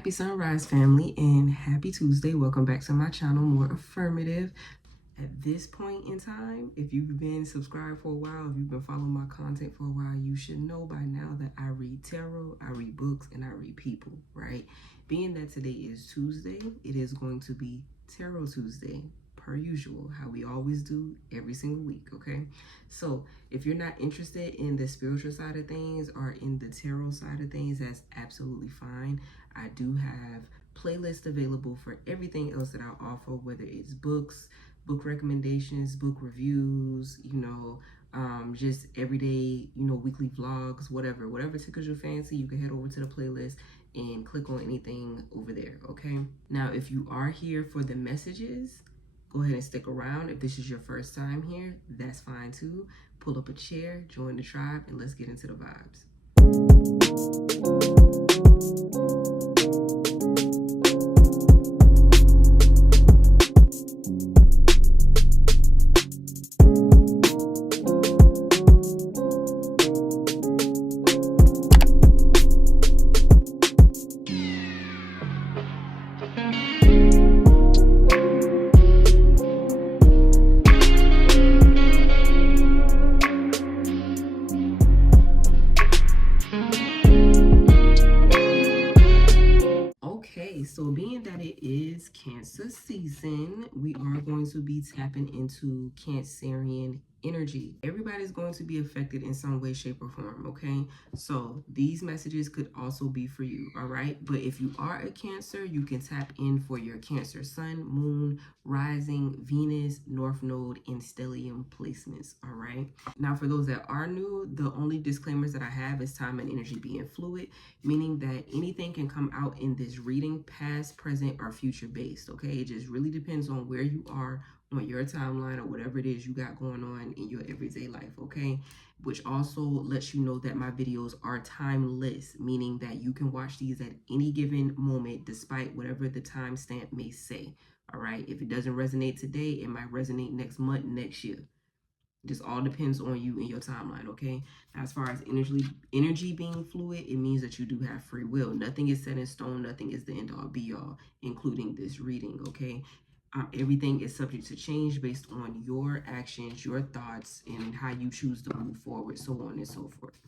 Happy sunrise, family, and happy Tuesday. Welcome back to my channel, More Affirmative. At this point in time, if you've been subscribed for a while, if you've been following my content for a while, you should know by now that I read tarot, I read books, and I read people, right? Being that today is Tuesday, it is going to be Tarot Tuesday, per usual, how we always do every single week, okay? So if you're not interested in the spiritual side of things or in the tarot side of things, that's absolutely fine. I do have playlists available for everything else that I offer, whether it's books, book recommendations, book reviews, just everyday, weekly vlogs, whatever tickles your fancy. You can head over to the playlist and click on anything over there, okay? Now, if you are here for the messages, go ahead and stick around. If this is your first time here, that's fine too. Pull up a chair, join the tribe, and let's get into the vibes. So being that it is Cancer season, we are going to be tapping into Cancerian energy. Everybody's going to be affected in some way, shape, or form, okay? So these messages could also be for you, all right? But if you are a Cancer, you can tap in for your Cancer Sun, Moon, Rising, Venus, North Node, and Stellium placements, all right? Now, for those that are new, the only disclaimers that I have is time and energy being fluid, meaning that anything can come out in this reading, past, present, or future based, okay? It just really depends on where you are on your timeline or whatever it is you got going on in your everyday life, okay? Which also lets you know that my videos are timeless, meaning that you can watch these at any given moment despite whatever the timestamp may say, all right? If it doesn't resonate today, it might resonate next month, next year. Just all depends on you and your timeline, okay? Now, as far as energy being fluid, it means that you do have free will. Nothing is set in stone. Nothing is the end-all, be-all, including this reading, okay? Everything is subject to change based on your actions, your thoughts, and how you choose to move forward, so on and so forth.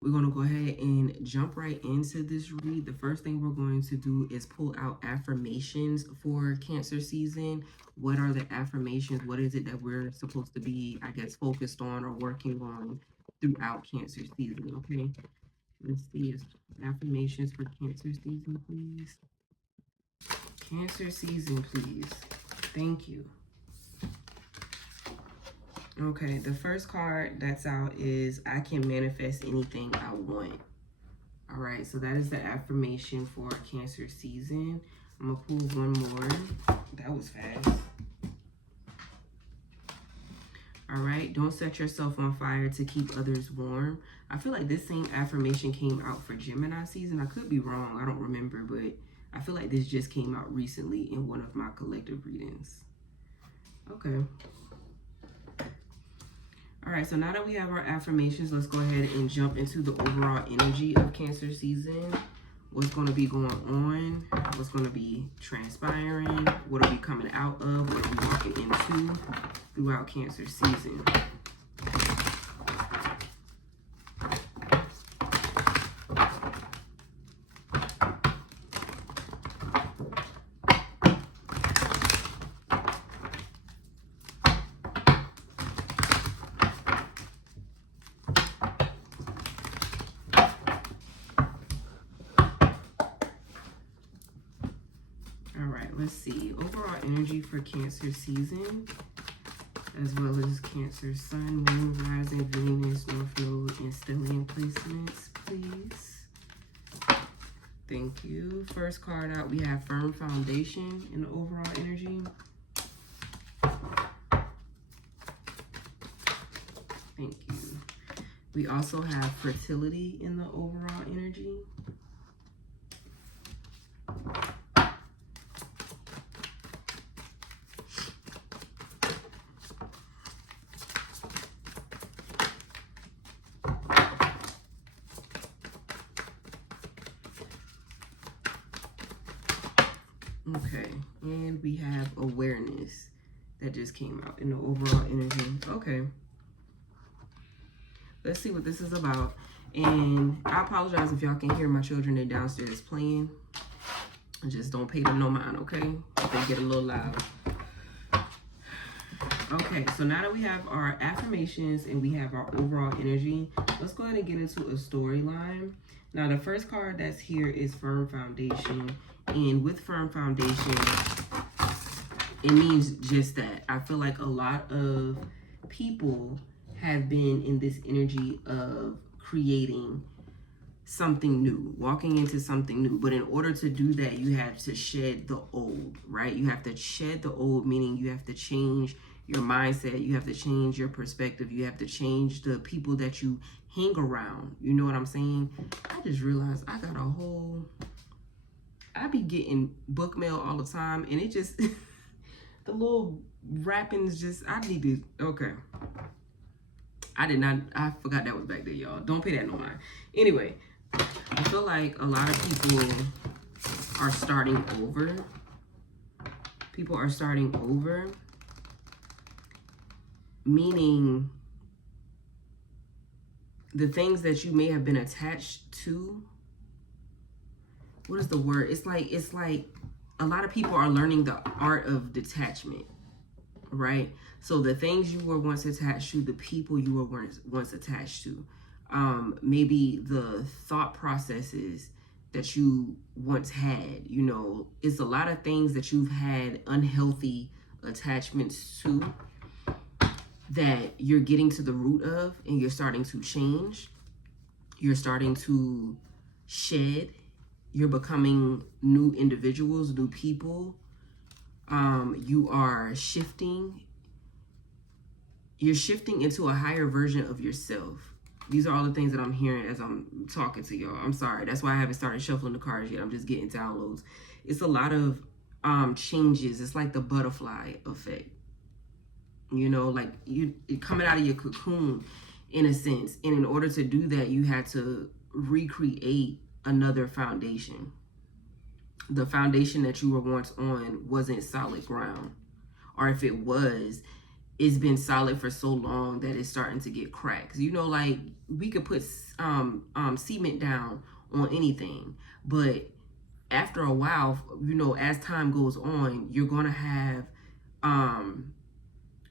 We're going to go ahead and jump right into this read. The first thing we're going to do is pull out affirmations for Cancer season. What are the affirmations? What is it that we're supposed to be, I guess, focused on or working on throughout Cancer season, okay? Let's see. Affirmations for Cancer season, please. Cancer season, please. Thank you. Okay, the first card that's out is I can manifest anything I want. All right, so that is the affirmation for Cancer season. I'm going to pull one more. That was fast. All right, don't set yourself on fire to keep others warm. I feel like this same affirmation came out for Gemini season. I could be wrong. I don't remember, but I feel like this just came out recently in one of my collective readings. Okay. All right, so now that we have our affirmations, let's go ahead and jump into the overall energy of Cancer season. What's going to be going on? What's going to be transpiring? What are we coming out of? What are we walking into throughout Cancer season? Let's see, overall energy for Cancer season, as well as Cancer Sun, Moon, Rising, Venus, North Node, and Stellium placements, please. Thank you. First card out, we have Firm Foundation in the overall energy. Thank you. We also have Fertility in the overall energy. Okay, and we have awareness that just came out in the overall energy. Okay, let's see what this is about. And I apologize if y'all can hear my children. They're downstairs playing. Just don't pay them no mind, okay? If they get a little loud. Okay, so now that we have our affirmations and we have our overall energy, let's go ahead and get into a storyline. Now, the first card that's here is Firm Foundation. And with Firm Foundation, it means just that. I feel like a lot of people have been in this energy of creating something new, walking into something new. But in order to do that, you have to shed the old, right? You have to shed the old, meaning you have to change your mindset. You have to change your perspective. You have to change the people that you hang around. You know what I'm saying? I just realized I got a whole, I be getting book mail all the time, and it just, the little wrappings just, I need to, okay. I forgot that was back there, y'all. Don't pay that no mind. Anyway, I feel like a lot of people are starting over. People are starting over, meaning the things that you may have been attached to. What is the word? It's like a lot of people are learning the art of detachment, right? So the things you were once attached to, the people you were once attached to, maybe the thought processes that you once had, you know, it's a lot of things that you've had unhealthy attachments to that you're getting to the root of, and you're starting to change. You're starting to shed. You're becoming new individuals, new people. You are shifting. You're shifting into a higher version of yourself. These are all the things that I'm hearing as I'm talking to y'all. I'm sorry. That's why I haven't started shuffling the cards yet. I'm just getting downloads. It's a lot of changes. It's like the butterfly effect. You know, like you're coming out of your cocoon in a sense. And in order to do that, you had to recreate another foundation. The foundation that you were once on wasn't solid ground. Or if it was, it's been solid for so long that it's starting to get cracks. You know, like we could put cement down on anything, but after a while, you know, as time goes on, you're gonna have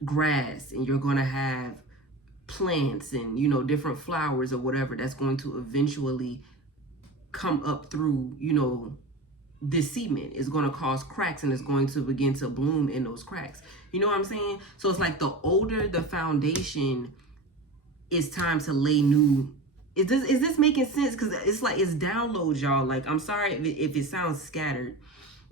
grass, and you're gonna have plants, and you know, different flowers or whatever that's going to eventually come up through, you know, this cement is going to cause cracks, and it's going to begin to bloom in those cracks. You know what I'm saying? So it's like the older the foundation, it's time to lay new. Is this making sense? Because it's like it's downloads, y'all. Like, I'm sorry if it sounds scattered,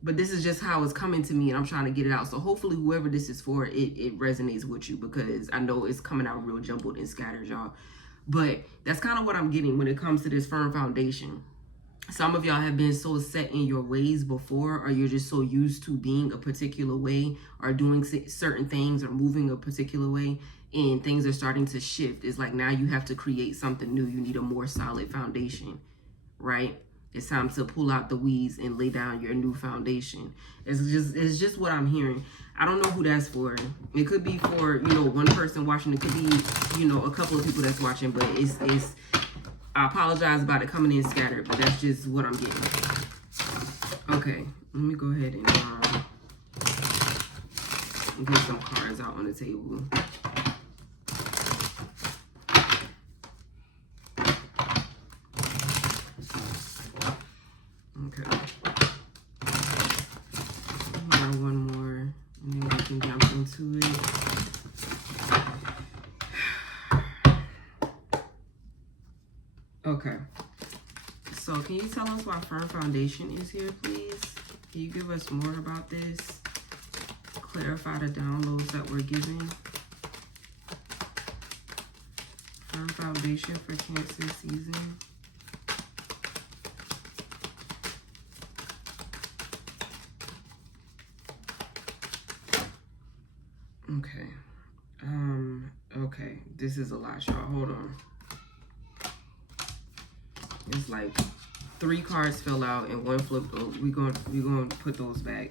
but this is just how it's coming to me, and I'm trying to get it out. So hopefully whoever this is for, it resonates with you, because I know it's coming out real jumbled and scattered, y'all. But that's kind of what I'm getting when it comes to this firm foundation. Some of y'all have been so set in your ways before, or you're just so used to being a particular way, or doing certain things, or moving a particular way, and things are starting to shift. It's like now you have to create something new. You need a more solid foundation, right? It's time to pull out the weeds and lay down your new foundation. It's just what I'm hearing. I don't know who that's for. It could be for, you know, one person watching. It could be, you know, a couple of people that's watching, but it's I apologize about it coming in scattered, but that's just what I'm getting. Okay, let me go ahead and get some cards out on the table. Okay. One more, and then we can jump into it. Okay. So can you tell us why Firm Foundation is here, please? Can you give us more about this? Clarify the downloads that we're giving. Firm Foundation for Cancer season. Okay. Okay. This is a lot, y'all. Hold on. It's like 3 cards fell out and 1 flipped. Oh, we're going to put those back.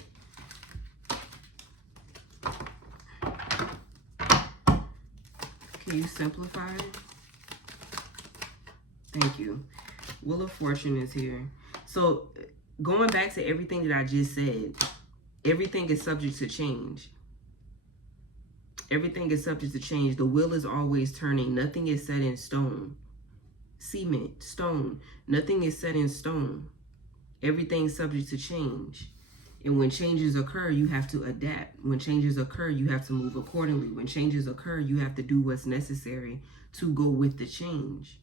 Can you simplify it? Thank you. Wheel of Fortune is here. So going back to everything that I just said, everything is subject to change. Everything is subject to change. The wheel is always turning. Nothing is set in stone. Cement, stone. Nothing is set in stone. Everything's subject to change. And when changes occur, you have to adapt. When changes occur, you have to move accordingly. When changes occur, you have to do what's necessary to go with the change.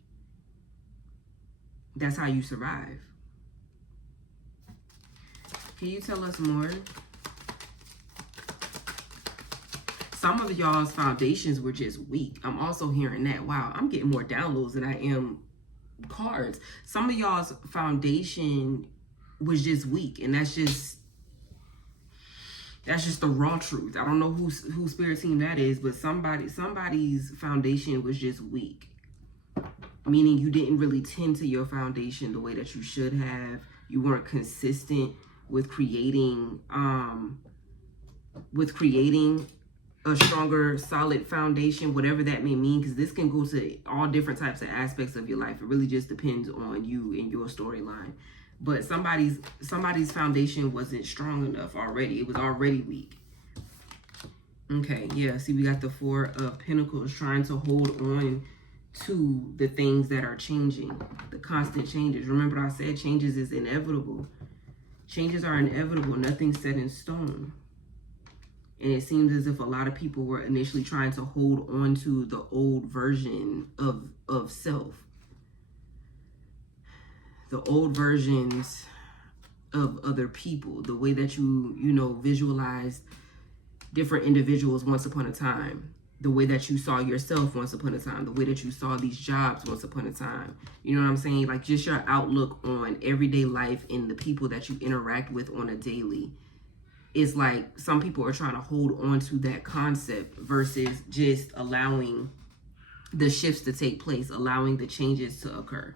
That's how you survive. Can you tell us more? Some of y'all's foundations were just weak. I'm also hearing that. Wow, I'm getting more downloads than I am cards. Some of y'all's foundation was just weak, and that's just the raw truth. I don't know who spirit team that is, but somebody's foundation was just weak. Meaning you didn't really tend to your foundation the way that you should have. You weren't consistent with creating a stronger, solid foundation, whatever that may mean, because this can go to all different types of aspects of your life. It really just depends on you and your storyline. But somebody's foundation wasn't strong enough already. It was already weak. Okay, yeah, see, we got the 4 of Pentacles trying to hold on to the things that are changing, the constant changes. Remember I said changes is inevitable. Changes are inevitable. Nothing's set in stone. And it seems as if a lot of people were initially trying to hold on to the old version of self. The old versions of other people. The way that you visualized different individuals once upon a time. The way that you saw yourself once upon a time. The way that you saw these jobs once upon a time. You know what I'm saying? Like just your outlook on everyday life and the people that you interact with on a daily. It's like some people are trying to hold on to that concept versus just allowing the shifts to take place, allowing the changes to occur.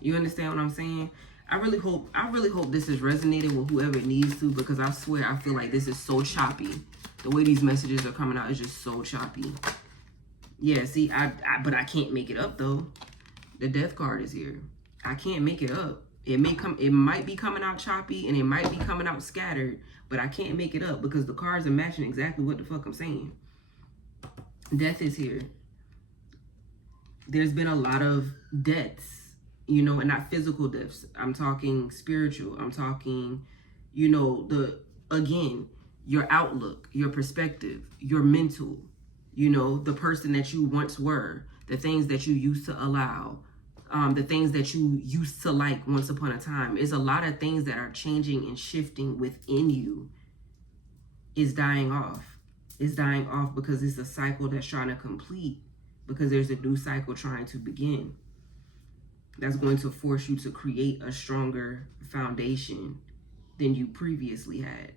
You understand what I'm saying? I really hope this is resonating with whoever it needs to, because I swear I feel like this is so choppy. The way these messages are coming out is just so choppy. Yeah, see, but I can't make it up though. The Death card is here. I can't make it up. It might be coming out choppy and it might be coming out scattered, but I can't make it up because the cards are matching exactly what the fuck I'm saying. Death is here. There's been a lot of deaths, and not physical deaths. I'm talking spiritual. I'm talking, your outlook, your perspective, your mental, the person that you once were, the things that you used to allow, the things that you used to like once upon a time. Is a lot of things that are changing and shifting within you is dying off. It's dying off because it's a cycle that's trying to complete, because there's a new cycle trying to begin. That's going to force you to create a stronger foundation than you previously had.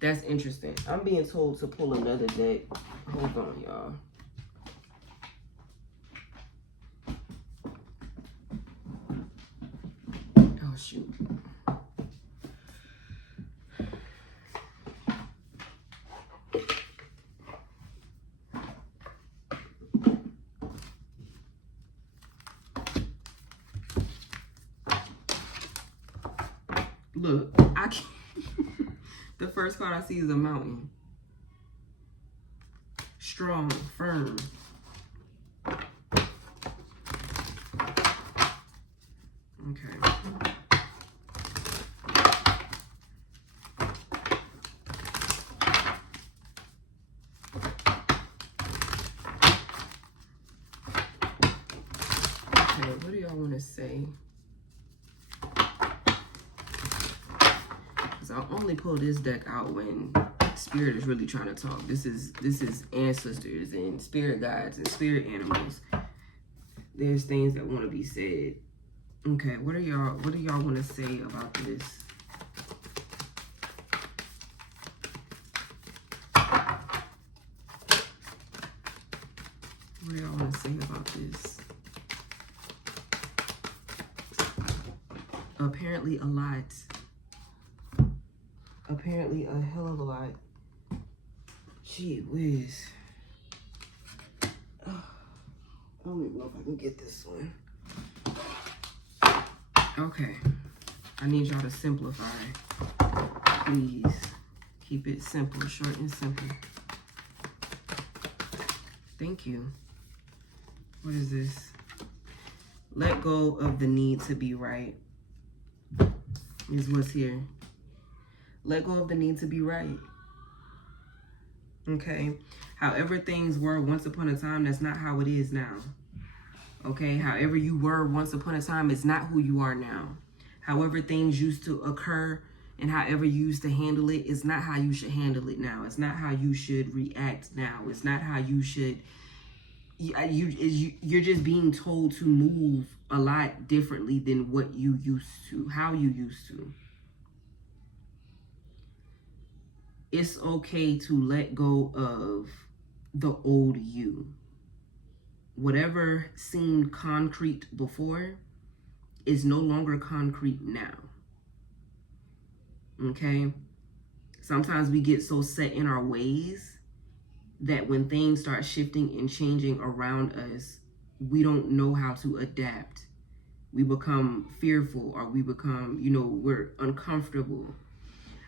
That's interesting. I'm being told to pull another deck. Hold on, y'all. Oh, shoot. Look, I can't. The first card I see is a mountain. Strong, firm. Okay. Okay, what do y'all want to say? I'll only pull this deck out when spirit is really trying to talk. This is ancestors and spirit guides and spirit animals. There's things that want to be said. Okay, what do y'all want to say about this? What do y'all want to say about this? Apparently a lot. Apparently a hell of a lot. Gee whiz. Oh, I don't even know if I can get this one. Okay. I need y'all to simplify. Please. Keep it simple, short and simple. Thank you. What is this? Let go of the need to be right. Is what's here. Let go of the need to be right. Okay? However things were once upon a time, that's not how it is now. Okay? However you were once upon a time, it's not who you are now. However things used to occur and however you used to handle it, it's not how you should handle it now. It's not how you should react now. It's not how you should... You're just being told to move a lot differently than what you used to, how you used to. It's okay to let go of the old you. Whatever seemed concrete before is no longer concrete now. Okay? Sometimes we get so set in our ways that when things start shifting and changing around us, we don't know how to adapt. We become fearful, or we become, we're uncomfortable.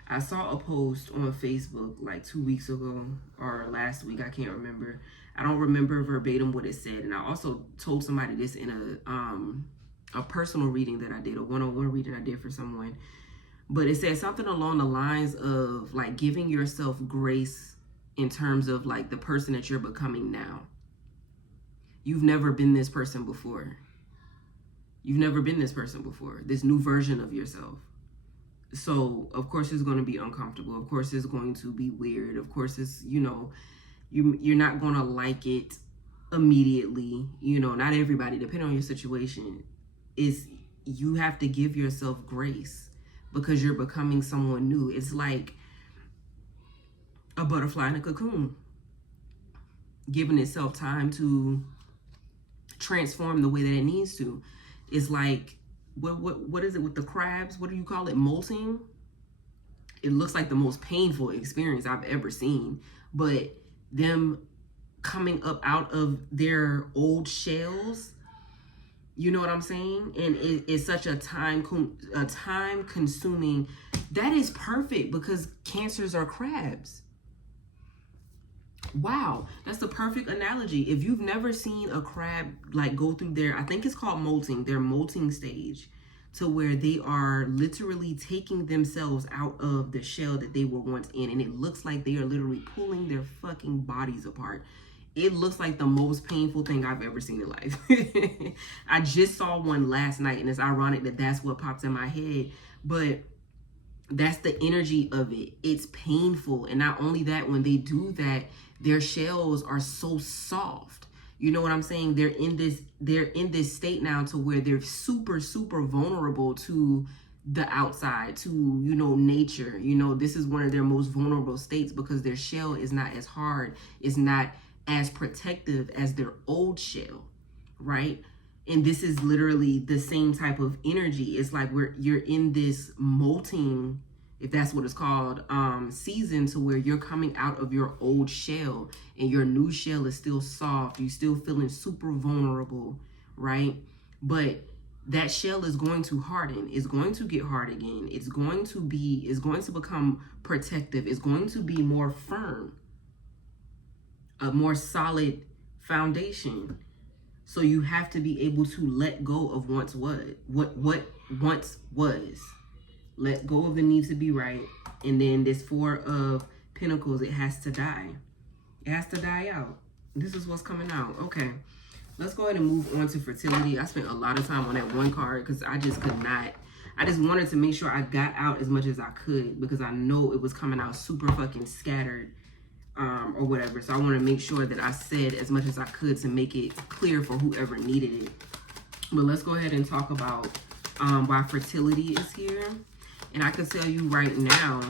I saw a post on Facebook like 2 weeks ago or last week, I can't remember. I don't remember verbatim what it said. And I also told somebody this in a personal reading that I did, a one-on-one reading I did for someone. But it said something along the lines of like giving yourself grace in terms of like the person that you're becoming now. You've never been this person before. You've never been this person before, this new version of yourself. So, of course, it's going to be uncomfortable. Of course, it's going to be weird. Of course, it's, you're not going to like it immediately. Not everybody, depending on your situation, you have to give yourself grace because you're becoming someone new. It's like a butterfly in a cocoon, giving itself time to transform the way that it needs to. It's like, what is it with the crabs? What do you call it? Molting? It looks like the most painful experience I've ever seen. But them coming up out of their old shells, you know what I'm saying? And it's such a time consuming. That is perfect because cancers are crabs. Wow, that's the perfect analogy. If you've never seen a crab like go through I think it's called molting, their molting stage, to where they are literally taking themselves out of the shell that they were once in, and it looks like they are literally pulling their fucking bodies apart. It looks like the most painful thing I've ever seen in life. I just saw one last night, and it's ironic that that's what popped in my head, but that's the energy of it. It's painful. And not only that, when they do that, their shells are so soft. You know what I'm saying? They're in this state now to where they're super, super vulnerable to the outside, to, nature. This is one of their most vulnerable states because their shell is not as hard, it's not as protective as their old shell, right? And this is literally the same type of energy. It's like you're in this molting, if that's what it's called, season, to where you're coming out of your old shell and your new shell is still soft. You're still feeling super vulnerable, right? But that shell is going to harden. It's going to get hard again. It's going to become protective. It's going to be more firm, a more solid foundation. So you have to be able to let go of what once was. Let go of the need to be right. And then this Four of Pentacles, it has to die. It has to die out. This is what's coming out. Okay. Let's go ahead and move on to fertility. I spent a lot of time on that one card because I just could not. I just wanted to make sure I got out as much as I could because I know it was coming out super fucking scattered. Or whatever. So I want to make sure that I said as much as I could to make it clear for whoever needed it. But let's go ahead and talk about why fertility is here. And I can tell you right now,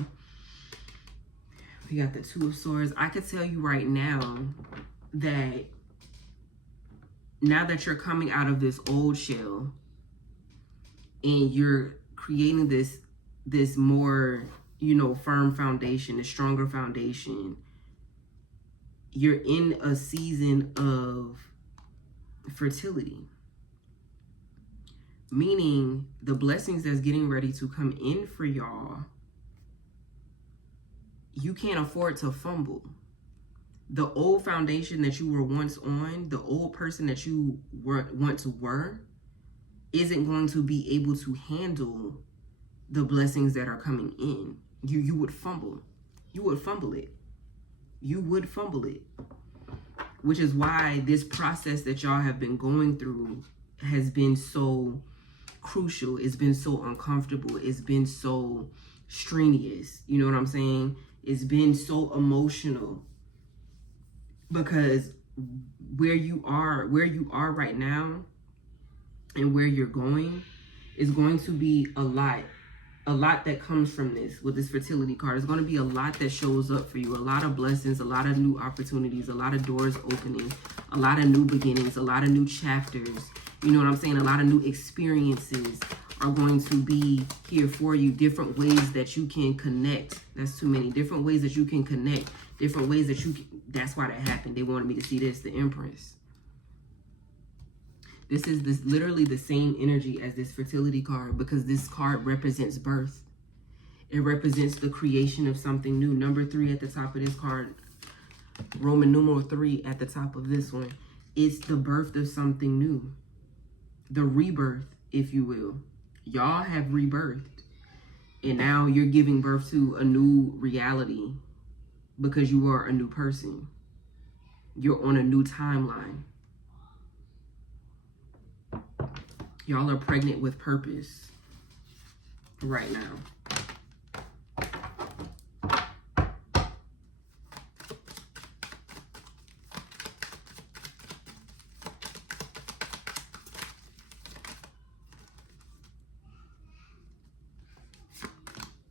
we got the Two of Swords. I could tell you right now that now that you're coming out of this old shell and you're creating this more, you know, firm foundation, a stronger foundation. You're in a season of fertility, meaning the blessings that's getting ready to come in for y'all, you can't afford to fumble. The old foundation that you were once on, the old person that you once were, isn't going to be able to handle the blessings that are coming in. You would fumble. You would fumble it. You would fumble it. Which is why this process that y'all have been going through has been so crucial. It's been so uncomfortable. It's been so strenuous. You know what I'm saying? It's been so emotional. Because where you are right now and where you're going is going to be a lot that comes from this. With this fertility card, it's going to be a lot that shows up for you. A lot of blessings, a lot of new opportunities, a lot of doors opening, a lot of new beginnings, a lot of new chapters. You know what I'm saying? A lot of new experiences are going to be here for you. Different ways that you can connect. That's too many. Different ways that you can connect. Different ways that you can. That's why that happened. They wanted me to see this, the Empress. This is literally the same energy as this fertility card, because this card represents birth. It represents the creation of something new. Number 3 at the top of this card. Roman numeral 3 at the top of this one. It's the birth of something new. The rebirth, if you will. Y'all have rebirthed. And now you're giving birth to a new reality. Because you are a new person. You're on a new timeline. Y'all are pregnant with purpose right now.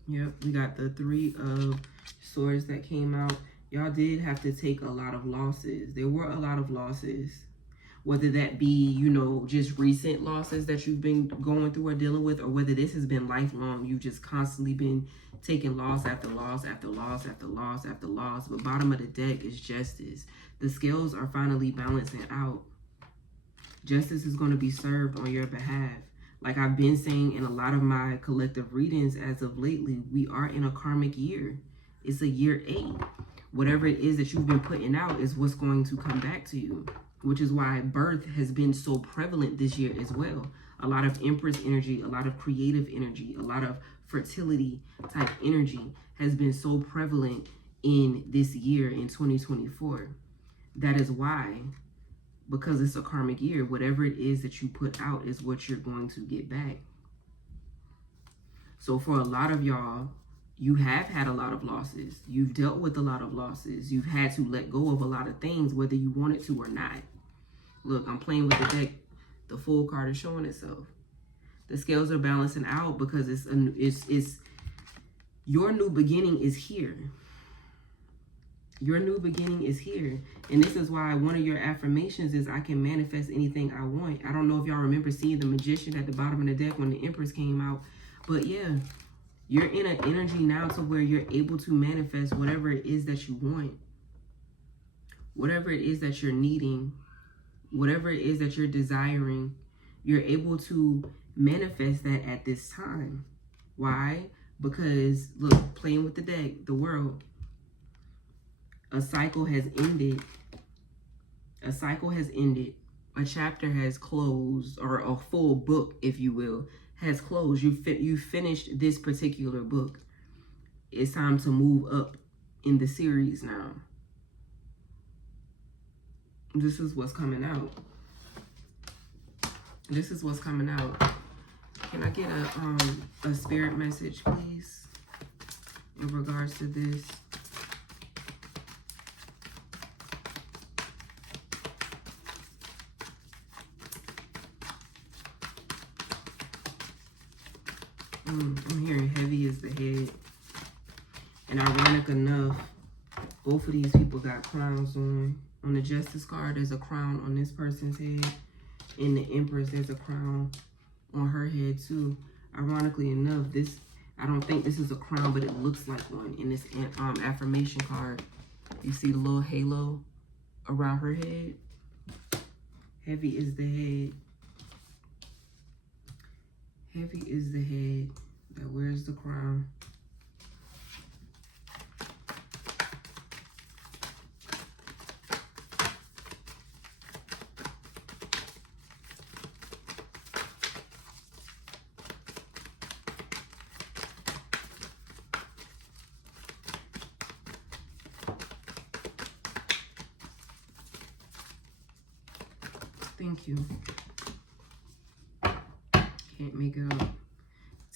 Yep, we got the 3 of Swords that came out. Y'all did have to take a lot of losses. There were a lot of losses. Whether that be, you know, just recent losses that you've been going through or dealing with, or whether this has been lifelong. You've just constantly been taking loss after loss after loss after loss after loss. But bottom of the deck is justice. The scales are finally balancing out. Justice is going to be served on your behalf. Like I've been saying in a lot of my collective readings as of lately, we are in a karmic year. It's a year 8. Whatever it is that you've been putting out is what's going to come back to you. Which is why birth has been so prevalent this year as well. A lot of Empress energy, a lot of creative energy, a lot of fertility type energy has been so prevalent in this year in 2024. That is why, because it's a karmic year, whatever it is that you put out is what you're going to get back. So for a lot of y'all, you have had a lot of losses. You've dealt with a lot of losses. You've had to let go of a lot of things, whether you wanted to or not. Look, I'm playing with the deck. The Fool card is showing itself. The scales are balancing out because it's your new beginning is here. Your new beginning is here. And this is why one of your affirmations is I can manifest anything I want. I don't know if y'all remember seeing the Magician at the bottom of the deck when the Empress came out. But yeah, you're in an energy now to where you're able to manifest whatever it is that you want. Whatever it is that you're needing. Whatever it is that you're desiring. You're able to manifest that at this time. Why? Because, look, playing with the deck, the World. A cycle has ended. A cycle has ended. A chapter has closed, or a full book, if you will, has closed. You finished this particular book. It's time to move up in the series now. This is what's coming out. This is what's coming out. Can I get a spirit message, please, in regards to this? I'm hearing heavy as the head. And ironic enough, both of these people got crowns on. On the Justice card, there's a crown on this person's head. In the Empress, there's a crown on her head too. Ironically enough, this, I don't think this is a crown, but it looks like one in this affirmation card. You see the little halo around her head? Heavy is the head. Heavy is the head that wears the crown. Thank you. Can't make it up.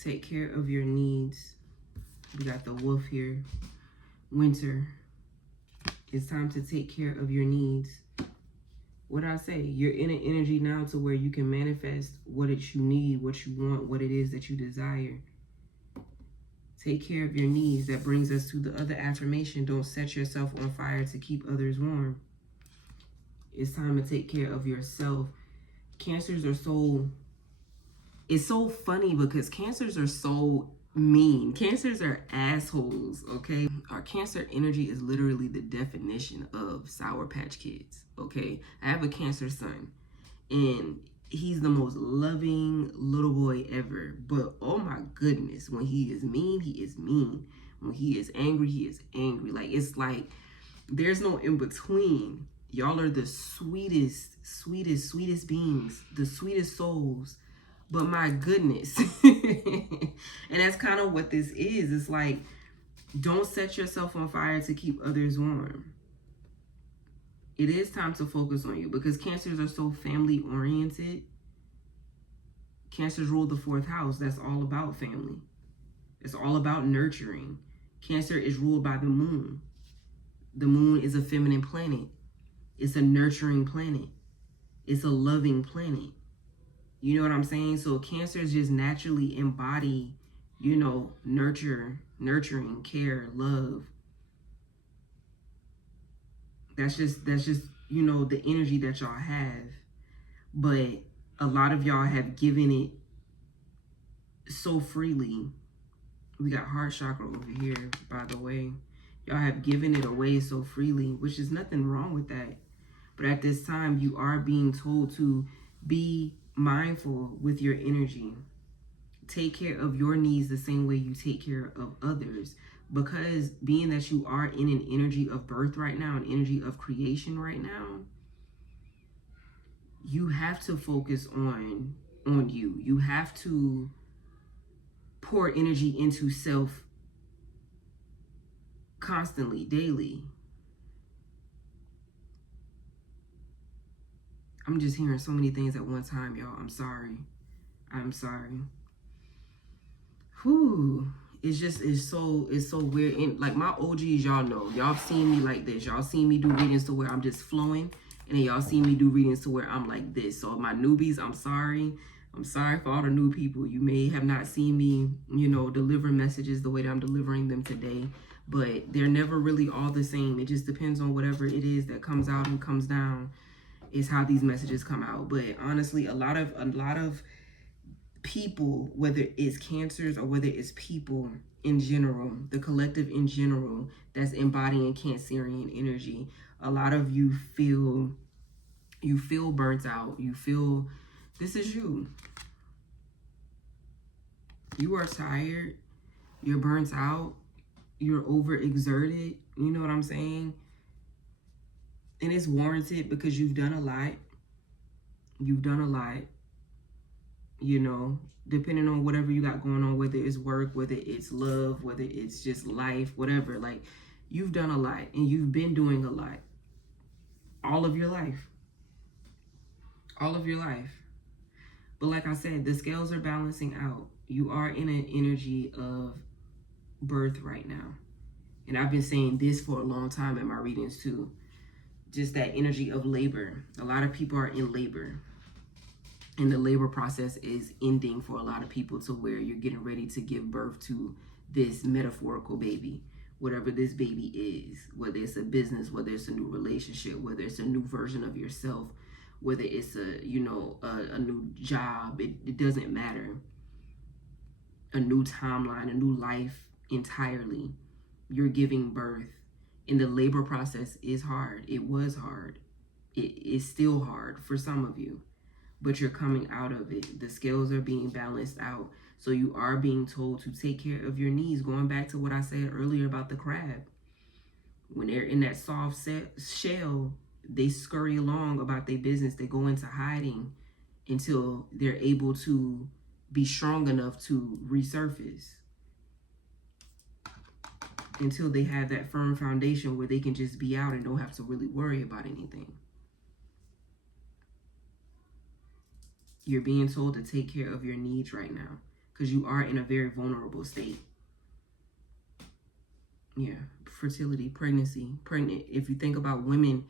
Take care of your needs. We got the wolf here. Winter. It's time to take care of your needs. What I say? You're in an energy now to where you can manifest what it you need, what you want, what it is that you desire. Take care of your needs. That brings us to the other affirmation. Don't set yourself on fire to keep others warm. It's time to take care of yourself. Cancers are so, it's so funny because cancers are so mean. Cancers are assholes, okay? Our Cancer energy is literally the definition of Sour Patch Kids, okay? I have a Cancer son, and he's the most loving little boy ever. But oh my goodness, when he is mean, he is mean. When he is angry, he is angry. Like, it's like there's no in between. Y'all are the sweetest, sweetest, sweetest beings, the sweetest souls. But my goodness. And that's kind of what this is. It's like, don't set yourself on fire to keep others warm. It is time to focus on you because Cancers are so family oriented. Cancers rule the 4th house. That's all about family. It's all about nurturing. Cancer is ruled by the moon. The moon is a feminine planet. It's a nurturing planet. It's a loving planet. You know what I'm saying? So Cancers just naturally embody, you know, nurturing, care, love. That's just, you know, the energy that y'all have. But a lot of y'all have given it so freely. We got heart chakra over here, by the way. Y'all have given it away so freely, which is nothing wrong with that. But at this time, you are being told to be mindful with your energy. Take care of your needs the same way you take care of others. Because being that you are in an energy of birth right now, an energy of creation right now, you have to focus on you. You have to pour energy into self constantly, daily. I'm just hearing so many things at one time, y'all. I'm sorry. Whew. It's so weird. And like my OGs, y'all know. Y'all seen me like this. Y'all seen me do readings to where I'm just flowing. And then y'all see me do readings to where I'm like this. So my newbies, I'm sorry. I'm sorry for all the new people. You may have not seen me, you know, deliver messages the way that I'm delivering them today. But they're never really all the same. It just depends on whatever it is that comes out and comes down is how these messages come out. But honestly, a lot of people, whether it's Cancers or whether it's people in general, the collective in general that's embodying Cancerian energy, a lot of you feel burnt out. You feel, this is you. You are tired. You're burnt out. You're overexerted. You know what I'm saying? And it's warranted because you've done a lot. You've done a lot. You know, depending on whatever you got going on, whether it's work, whether it's love, whether it's just life, whatever. Like, you've done a lot and you've been doing a lot. All of your life. All of your life. But like I said, the scales are balancing out. You are in an energy of birth right now. And I've been saying this for a long time in my readings too. Just that energy of labor. A lot of people are in labor. And the labor process is ending for a lot of people to where you're getting ready to give birth to this metaphorical baby. Whatever this baby is. Whether it's a business, whether it's a new relationship, whether it's a new version of yourself, whether it's a, you know, a new job. It doesn't matter. a new timeline, a new life entirely. You're giving birth. And the labor process is hard. It was hard. It is still hard for some of you. But you're coming out of it. The scales are being balanced out. So you are being told to take care of your needs. Going back to what I said earlier about the crab. When they're in that soft shell, they scurry along about their business. They go into hiding until they're able to be strong enough to resurface. Until they have that firm foundation where they can just be out and don't have to really worry about anything. You're being told to take care of your needs right now because you are in a very vulnerable state. Yeah, fertility, pregnancy, pregnant. If you think about women,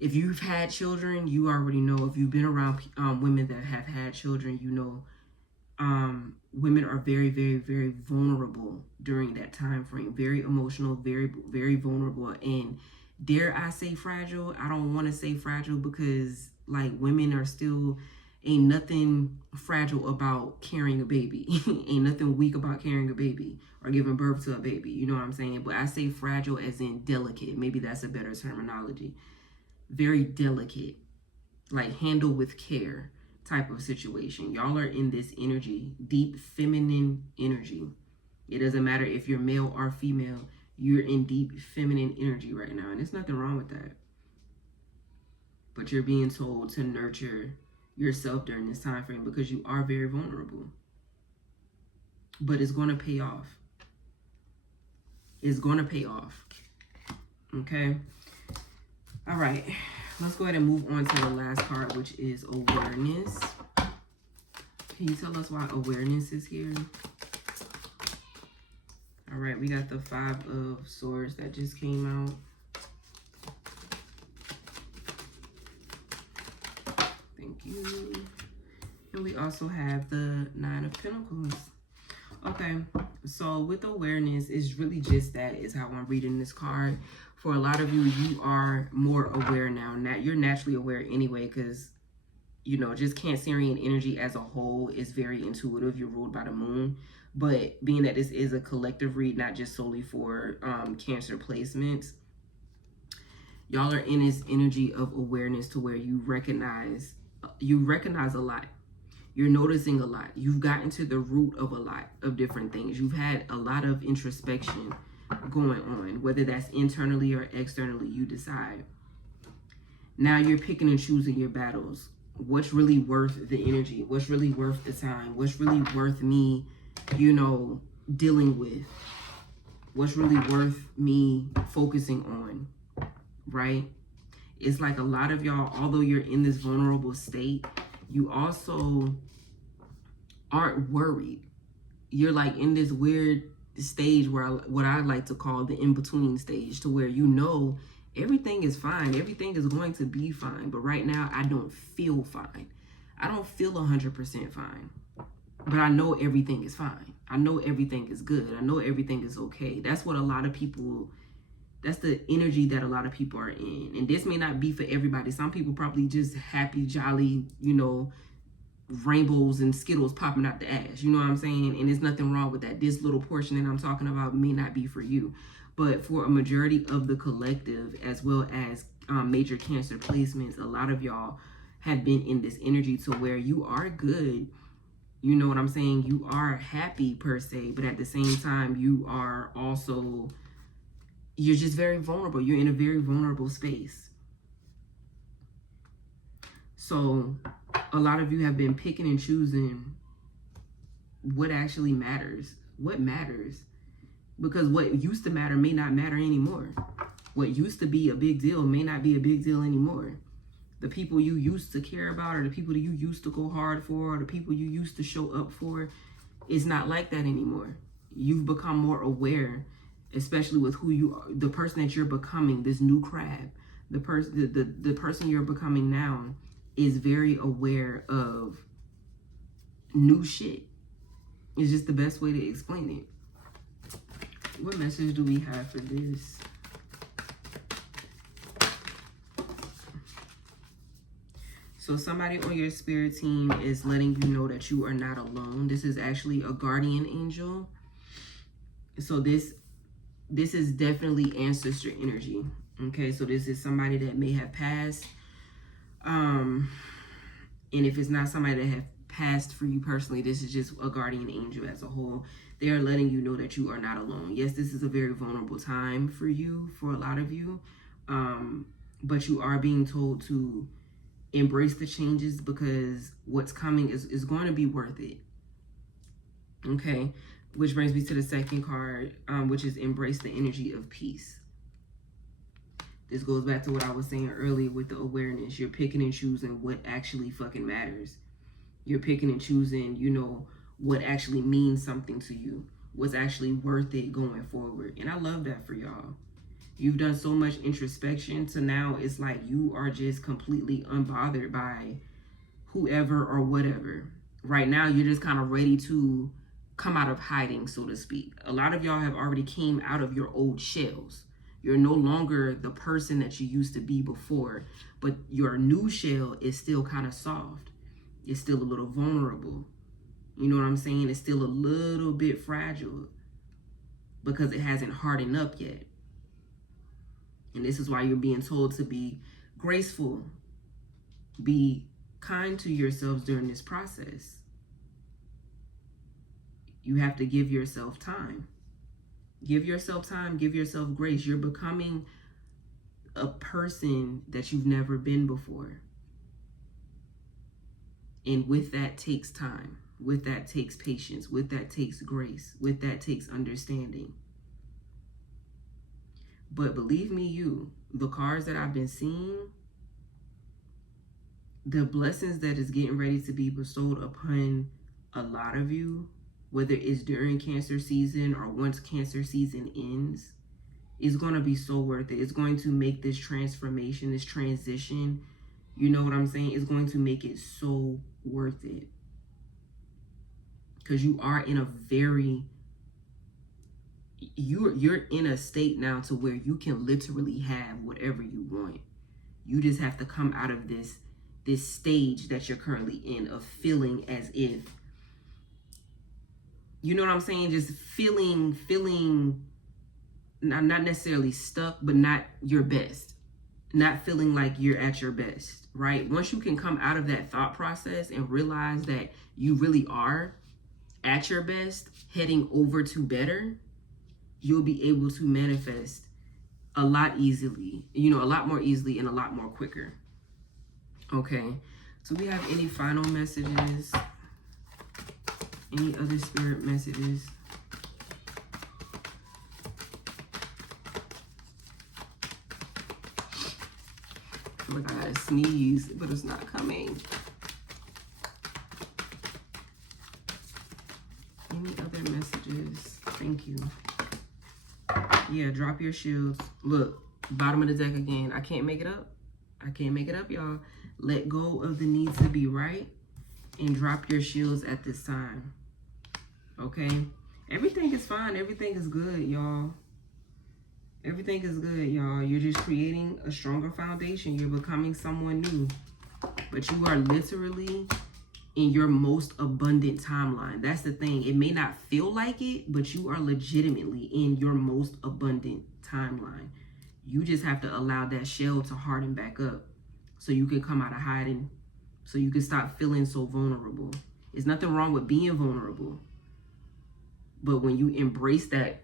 if you've had children, you already know. If you've been around women that have had children, you know women are very, very, very vulnerable during that time frame. Very emotional, very, very vulnerable. And dare I say fragile? I don't want to say fragile because like women are still, ain't nothing fragile about carrying a baby. Ain't nothing weak about carrying a baby or giving birth to a baby. You know what I'm saying? But I say fragile as in delicate. Maybe that's a better terminology. Very delicate, like handle with care type of situation. Y'all are in this energy, deep feminine energy. It doesn't matter if you're male or female. You're in deep feminine energy right now. And there's nothing wrong with that. But you're being told to nurture yourself during this time frame because you are very vulnerable. But it's going to pay off. It's going to pay off. Okay? All right. Let's go ahead and move on to the last card, which is awareness. Can you tell us why awareness is here? All right. We got the 5 of Swords that just came out. You. And we also have the 9 of Pentacles. Okay, so with awareness, it's really just that is how I'm reading this card. For a lot of you, you are more aware now. You're naturally aware anyway because, you know, just Cancerian energy as a whole is very intuitive. You're ruled by the moon. But being that this is a collective read, not just solely for Cancer placements, y'all are in this energy of awareness to where you recognize a lot. You're noticing a lot. You've gotten to the root of a lot of different things. You've had a lot of introspection going on, whether that's internally or externally, you decide. Now you're picking and choosing your battles. What's really worth the energy? What's really worth the time? What's really worth me, you know, dealing with? What's really worth me focusing on, right? It's like a lot of y'all, although you're in this vulnerable state, you also aren't worried. You're like in this weird stage where what I like to call the in-between stage, to where you know everything is fine. Everything is going to be fine. But right now, I don't feel fine. I don't feel 100% fine. But I know everything is fine. I know everything is good. I know everything is okay. That's what a lot of people... That's the energy that a lot of people are in. And this may not be for everybody. Some people probably just happy, jolly, you know, rainbows and Skittles popping out the ass. You know what I'm saying? And there's nothing wrong with that. This little portion that I'm talking about may not be for you. But for a majority of the collective, as well as major Cancer placements, a lot of y'all have been in this energy to where you are good. You know what I'm saying? You are happy per se. But at the same time, you are also... You're just very vulnerable. You're in a very vulnerable space. So a lot of you have been picking and choosing what actually matters. What matters? Because what used to matter may not matter anymore. What used to be a big deal may not be a big deal anymore. The people you used to care about, or the people that you used to go hard for, or the people you used to show up for, it's not like that anymore. You've become more aware, especially with who you are, the person that you're becoming, this new crab, the person you're becoming now is very aware of new shit. It's just the best way to explain it. What message do we have for this? So somebody on your spirit team is letting you know that you are not alone. This is actually a guardian angel. So this is definitely ancestor energy. Okay, so this is somebody that may have passed. And if it's not somebody that have passed for you personally, this is just a guardian angel as a whole. They are letting you know that you are not alone. Yes, this is a very vulnerable time for you, for a lot of you. But you are being told to embrace the changes, because what's coming is going to be worth it. Okay, which brings me to the second card, which is embrace the energy of peace. This goes back to what I was saying earlier with the awareness. You're picking and choosing what actually fucking matters. You're picking and choosing, you know, what actually means something to you, what's actually worth it going forward. And I love that for y'all. You've done so much introspection to now it's like you are just completely unbothered by whoever or whatever. Right now, you're just kind of ready to come out of hiding, so to speak. A lot of y'all have already came out of your old shells. You're no longer the person that you used to be before, but your new shell is still kind of soft. It's still a little vulnerable. You know what I'm saying? It's still a little bit fragile because it hasn't hardened up yet. And this is why you're being told to be graceful, be kind to yourselves during this process. You have to give yourself time. Give yourself time, give yourself grace. You're becoming a person that you've never been before. And with that takes time. With that takes patience. With that takes grace. With that takes understanding. But believe me, the cards that I've been seeing, the blessings that is getting ready to be bestowed upon a lot of you, whether it's during Cancer season or once Cancer season ends, is going to be so worth it. It's going to make this transformation, this transition, you know what I'm saying? It's going to make it so worth it. Because you are in a very, you're in a state now to where you can literally have whatever you want. You just have to come out of this stage that you're currently in of feeling as if, you know what I'm saying? Just feeling not necessarily stuck, but not your best. Not feeling like you're at your best, right? Once you can come out of that thought process and realize that you really are at your best, heading over to better, you'll be able to manifest a lot easily, you know, a lot more easily and a lot more quicker. Okay, so we have any final messages? Any other spirit messages? Look, I gotta sneeze, but it's not coming. Any other messages? Thank you. Yeah, drop your shields. Look, bottom of the deck again. I can't make it up. I can't make it up, y'all. Let go of the need to be right and drop your shields at this time. Okay? Everything is fine. Everything is good, y'all. Everything is good, y'all. You're just creating a stronger foundation. You're becoming someone new. But you are literally in your most abundant timeline. That's the thing. It may not feel like it, but you are legitimately in your most abundant timeline. You just have to allow that shell to harden back up so you can come out of hiding, so you can stop feeling so vulnerable. There's nothing wrong with being vulnerable. But when you embrace that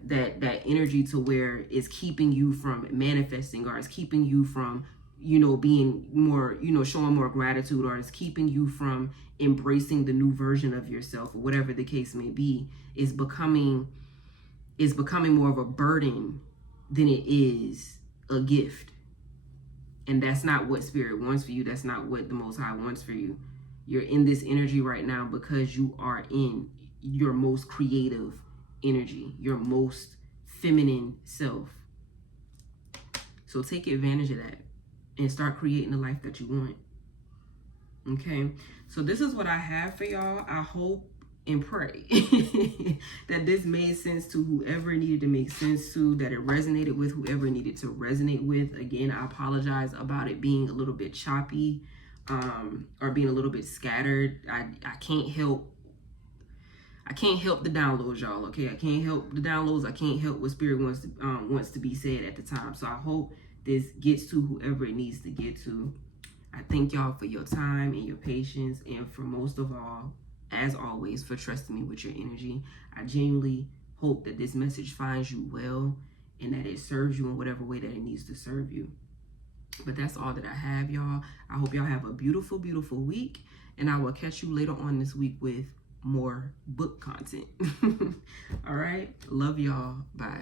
energy to where it's keeping you from manifesting, or it's keeping you from, you know, being more, you know, showing more gratitude, or it's keeping you from embracing the new version of yourself, or whatever the case may be, is becoming more of a burden than it is a gift. And that's not what Spirit wants for you. That's not what the Most High wants for you. You're in this energy right now because you are in your most creative energy, your most feminine self. So take advantage of that and start creating the life that you want. Okay, so this is what I have for y'all. I hope and pray that this made sense to whoever needed to make sense to, that it resonated with whoever needed to resonate with. Again, I apologize about it being a little bit choppy. are being a little bit scattered. I can't help the downloads, y'all. Okay, I can't help the downloads. I can't help what spirit wants to be said at the time. So I hope this gets to whoever it needs to get to. I thank y'all for your time and your patience, and for most of all, as always, for trusting me with your energy. I genuinely hope that this message finds you well and that it serves you in whatever way that it needs to serve you. But that's all that I have, y'all. I hope y'all have a beautiful, beautiful week, and I will catch you later on this week with more book content. All right. Love y'all. Bye.